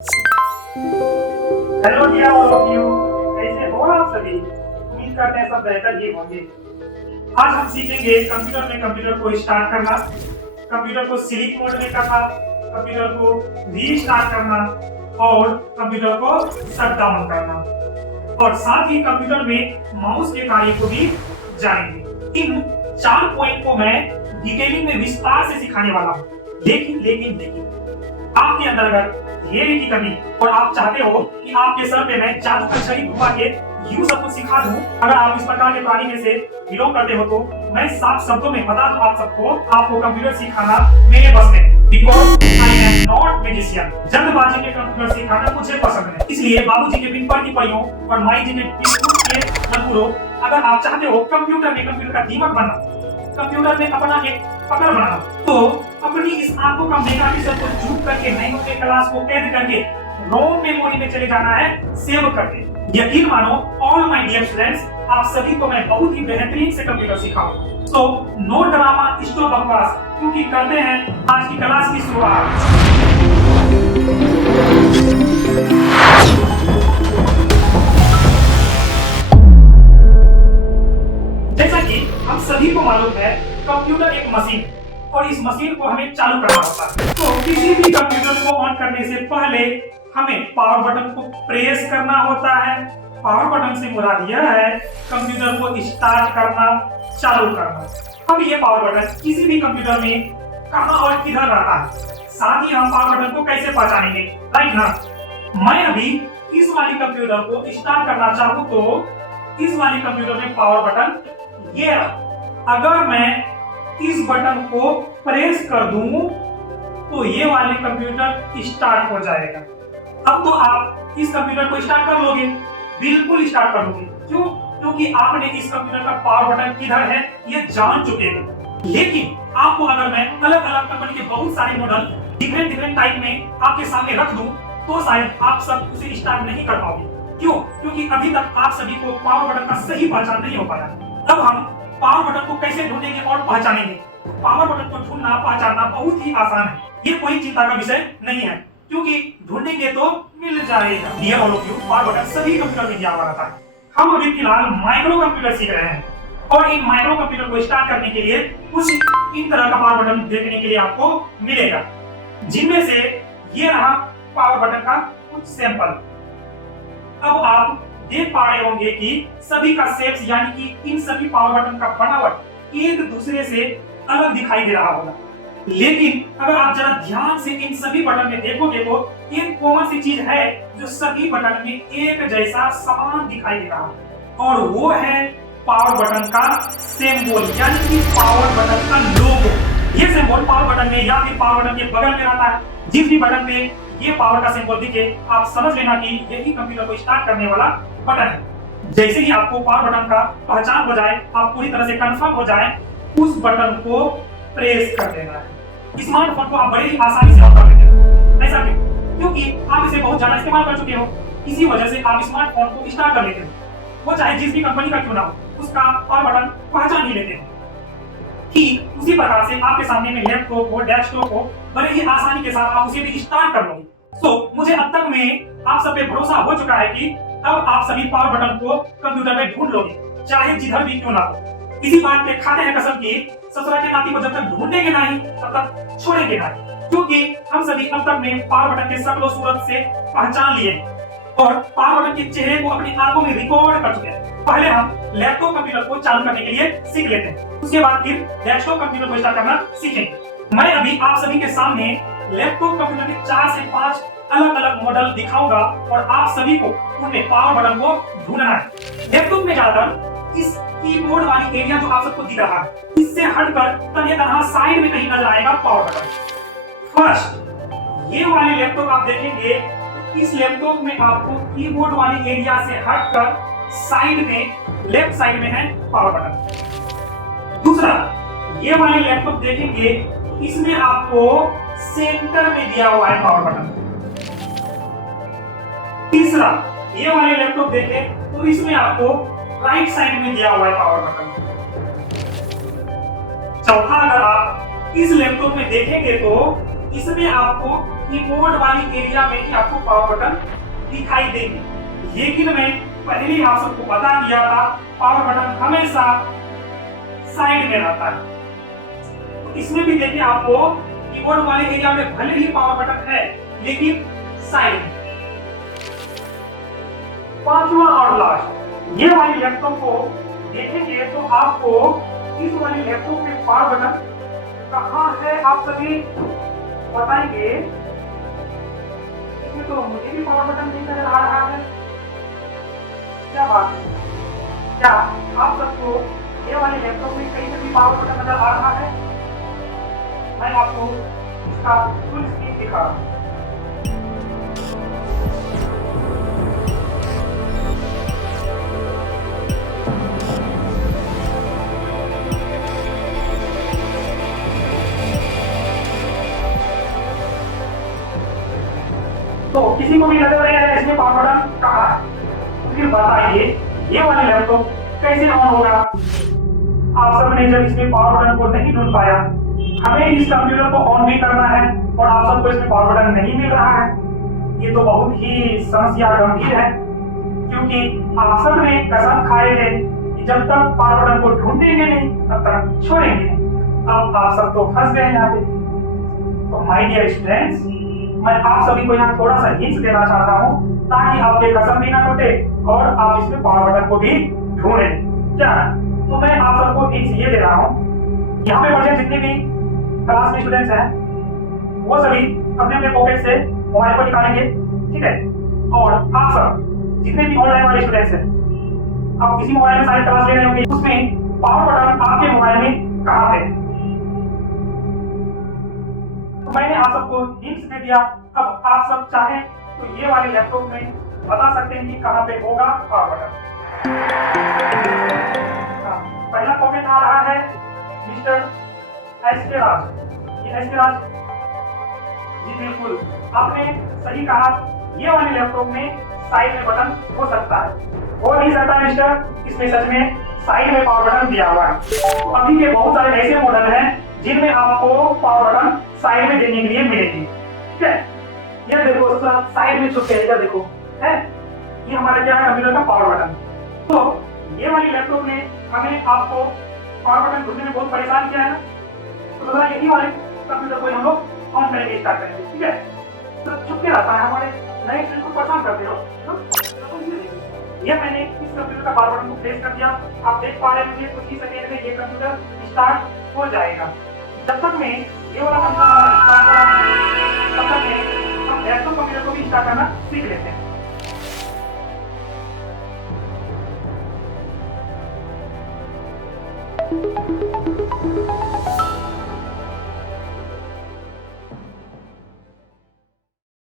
Hello dear all of you, कैसे हो आप सभी। उम्मीद करते हैं सब बेहतर ही होंगे। आज हम सीखेंगे कंप्यूटर में कंप्यूटर को स्टार्ट करना, कंप्यूटर को स्लीप मोड में करना, कंप्यूटर को रीस्टार्ट करना और कंप्यूटर को शट डाउन करना, और साथ ही कंप्यूटर में माउस के कार्य को भी जानेंगे। इन 4 पॉइंट को मैं डिटेलिंग में विस्तार से सिखाने वाला हूँ। लेकिन आपके अंदर अगर धैर्य की कमी और आप चाहते हो कि आपके सर पे मैं जादू का छड़ी घुमा के यूं सब कुछ सिखा दूं, अगर आप इस प्रकार के प्राणी में से बिलोंग करते हो तो मैं साफ शब्दों में बता दूं आप सबको, आपको कंप्यूटर सिखाना मेरे बस में है। Because I am not magician. जल्दबाजी में कंप्यूटर सिखाना मुझे पसंद है, इसलिए बाबूजी के पिंपल की परियों और माई जी ने के नपुरों, अगर आप चाहते हो कंप्यूटर में कंप्यूटर का दीमक बनना, कंप्यूटर में अपना एक पकड़ बनाना, तो अपनी इस आंखों का मेगापिक्सल को जूम करके नैनो के क्लास को कैद करके रोम मेमोरी में चले जाना है, सेव करके। यकीन मानो ऑल माय डियर स्टूडेंट्स, आप सभी को मैं बहुत ही बेहतरीन से कंप्यूटर सिखाऊंगा। सो नो ड्रामा, स्टॉप बकवास, क्योंकि करते हैं आज की क्लास की शुरुआत। जैसा कि हम सभी को मालूम है, कंप्यूटर एक मशीन है और इस मशीन को हमें चालू करना होता है। तो किसी भी कंप्यूटर को ऑन करने से पहले हमें पावर बटन को प्रेस करना होता है। पावर बटन से मुराद यह है कंप्यूटर को स्टार्ट करना, चालू करना। अब ये पावर बटन किसी भी कंप्यूटर में कहां और किधर रहता है, साथ ही हम पावर बटन को कैसे पहचानेंगे, राइट ना। मैं अभी इस वाली कंप्यूटर को स्टार्ट करना चाहूँ तो इस वाली कंप्यूटर में पावर बटन ये रहा। अगर मैं इस बटन को प्रेस कर दूं तो ये वाले कंप्यूटर स्टार्ट हो जाएगा। अब तो आप इस कंप्यूटर को स्टार्ट कर लोगे, बिल्कुल स्टार्ट कर लोगे। क्यों? क्योंकि आपने इस कंप्यूटर का पावर बटन किधर है ये जान चुके हैं। लेकिन आपको अगर मैं अलग अलग कंपनी के बहुत सारे मॉडल डिफरेंट टाइप में आपके सामने रख दूं तो शायद आप सब उसे स्टार्ट नहीं कर पाओगे। क्यों? क्योंकि अभी तक आप सभी को पावर बटन का सही पहचान नहीं हो पाया। अब हम पावर बटन को कैसे ढूंढेंगे और पहचानेंगे। पावर बटन को ढूंढना पहचानना बहुत ही आसान है, ये कोई चिंता का विषय नहीं है, क्योंकि ढूंढेंगे तो मिल जाएगा। Dear all of you, power button सभी कंप्यूटर में दिया हुआ रहता है। हम अभी फिलहाल माइक्रो कंप्यूटर सीख रहे हैं और इन माइक्रो कंप्यूटर को स्टार्ट करने के लिए कुछ इन तरह का पावर बटन देखने के लिए आपको मिलेगा, जिनमें से ये रहा पावर बटन का कुछ सैंपल। अब आप देख पा रहे होंगे कि सभी का शेप्स यानी कि इन सभी पावर बटन का बनावट एक दूसरे से अलग दिखाई दे रहा होगा। लेकिन अगर आप जरा ध्यान से इन सभी बटन में देखोगे तो एक कॉमन सी चीज है जो सभी बटन में एक जैसा समान दिखाई दे रहा है, और वो है पावर बटन का सिंबल यानी कि पावर बटन का लोगो। ये सिंबल पावर बटन में या फिर पावर बटन के बगल में रहता है। जिस भी बटन में ये पावर का सिंबल दिखे आप समझ लेना कि यही कंप्यूटर को स्टार्ट करने वाला बटन है। जैसे ही आपको पावर बटन का पहचान हो जाए, आप पूरी तरह से कंफर्म हो जाए, उस बटन को प्रेस कर देना है। स्मार्टफोन को आप बड़े ही आसानी से ऑन कर लेते हो। ऐसा क्यों? क्योंकि आप इसे बहुत ज्यादा इस्तेमाल कर चुके हो, इसी वजह से आप स्मार्टफोन को स्टार्ट कर लेते हो। वो चाहे जिस भी कंपनी का क्यों ना हो, उसका पावर बटन पहचान ही लेते हो। ठीक उसी प्रकार से आपके सामने में लैपटॉप हो, डेस्कटॉप हो, बड़े ही आसानी के साथ आप उसे भी स्टार्ट कर लोगे। तो मुझे अब तक में आप सब पे भरोसा हो चुका है कि अब आप सभी पावर बटन को कंप्यूटर में ढूंढ लोगे, चाहे जिधर भी क्यों ना हो। इसी बात पे खाते हैं कसम की ससुरा के नाती को जब तक ढूंढेंगे नहीं तब तक छोड़ेंगे नहीं, क्योंकि हम सभी अब तक में पावर बटन के शक्ल और सूरत से पहचान लिए और पावर बटन के चेहरे को अपनी आंखों में रिकॉर्ड कर चुके हैं। पहले हम लैपटॉप कंप्यूटर को चालू करने के लिए सीख लेते हैं, उसके बाद फिर डेस्कटॉप कंप्यूटर को स्टार्ट करना सीखेंगे। मैं अभी आप सभी के सामने लैपटॉप कंप्यूटर के 4 से 5 अलग अलग मॉडल दिखाऊंगा और आप सभी को उनमें पावर बटन को ढूंढना है। लैपटॉप में जाकर इस कीबोर्ड वाली एरिया जो आप सबको दिख रहा है, इससे हटकर तब ये तरह साइड में कहीं नजर आएगा पावर बटन। फर्स्ट ये वाले लैपटॉप आप देखेंगे, इस लैपटॉप में आपको कीबोर्ड वाली एरिया से हटकर साइड में लेफ्ट साइड में है पावर बटन। दूसरा ये वाले लैपटॉप देखेंगे, इसमें आपको सेंटर में दिया हुआ है पावर बटन। तीसरा ये वाले लैपटॉप देखें तो इसमें आपको राइट साइड में दिया हुआ है पावर बटन। चौथा अगर आप इस लैपटॉप में देखेंगे तो इसमें आपको कीबोर्ड वाली एरिया में ही आपको पावर बटन दिखाई देंगे। लेकिन मैं पहले ही आप सबको बता दिया था, पावर बटन हमेशा साइड में रहता है। तो इसमें भी देखिए आपको कीबोर्ड वाले एरिया में भले ही पावर बटन है, लेकिन साइड में। पांचवा और लास्ट, ये वाली लैपटॉप को देखेंगे तो आपको इस वाली लैपटॉप में पावर बटन कहाँ है आप सभी बताएंगे। इसमें तो मुझे भी पावर बटन नहीं नजर आ रहा है, क्या बात है? क्या आप सबको ये वाले लैपटॉप में कहीं से भी पावर बटन नजर आ रहा है? मैं आपको इसका फुल स्क्रीन दिखा रहा हूं। तो किसी को भी नजर नहीं आया इसमें पावर बटन कहाँ है? फिर बताइए ये वाली लैपटॉप कैसे ऑन होगा? आप सबने जब इसमें पावर बटन को नहीं ढूंढ पाया, हमें इस कंप्यूटर को ऑन भी करना है और आप सबको इसमें पावर बटन नहीं मिल रहा है, ये तो बहुत ही समस्या गंभीर है। क्योंकि आप सब ने कसम खाए थे कि जब तक पावर बटन को ढूंढेंगे नहीं तब तक छोड़ेंगे नहीं। अब आप सब तो फंस गए यहाँ पे। तो माय डियर स्टूडेंट्स, मैं आप सभी को यहाँ थोड़ा सा हिंट देना चाहता हूँ ताकि आपके कसम भी ना टूटे और आप इसमें पावर बटन को भी ढूंढें। क्या? तो मैं आप सबको हिंट ये दे रहा हूँ, यहाँ पे बच्चे जितने भी क्लास में स्टूडेंट्स हैं वो सभी अपने अपने पॉकेट से मोबाइल को निकालेंगे, ठीक है? और आप सब जितने भी ऑनलाइन वाले स्टूडेंट्स हैं, आप इसी मोबाइल में सारी क्लास ले रहे होंगे, उसमें पावर बटन आपके मोबाइल में कहाँ पे? तो मैंने आप सबको हिंट्स दे दिया। अब आप सब चाहें तो ये वाले लैपटॉप में बता सकते हैं कि कहाँ पे होगा पावर बटन। पहला कमेंट आ रहा है मिस्टर एस.के. राज। ये एस.के. राज जी बिल्कुल आपने सही कहा, ये वाले लैपटॉप में साइड में बटन हो सकता है। हो नहीं सकता है मिस्टर, इसमें सच में साइड में पावर बटन दिया हुआ है। तो अभी के बहुत सारे ऐसे मॉडल हैं जिनमें आपको पावर बटन साइड में देने के लिए मिलेगी, ठीक है? ये देखो साइड में छुप के इधर देखो है, ये हमारा क्या है कंप्यूटर का पावर बटन। तो ये वाली लैपटॉप ने हमें आपको पावर बटन ढूंढने में बहुत परेशान किया है ना, तो जरा यही वाले कंप्यूटर को हम लोग ऑन करेंगे, स्टार्ट करेंगे, ठीक है? तो छुप के रहता है, हमारे नए स्टूडेंट को परेशान करते हो। ये मैंने इस कंप्यूटर का पावर बटन को प्रेस कर दिया, आप देख पा रहे होंगे कुछ ही सेकंड में ये कंप्यूटर स्टार्ट हो जाएगा। जब तक मैं ये वाला कंप्यूटर स्टार्ट कर रहा हूं, तब तक मैं हम लैपटॉप कंप्यूटर को भी स्टार्ट करना सीख लेते हैं।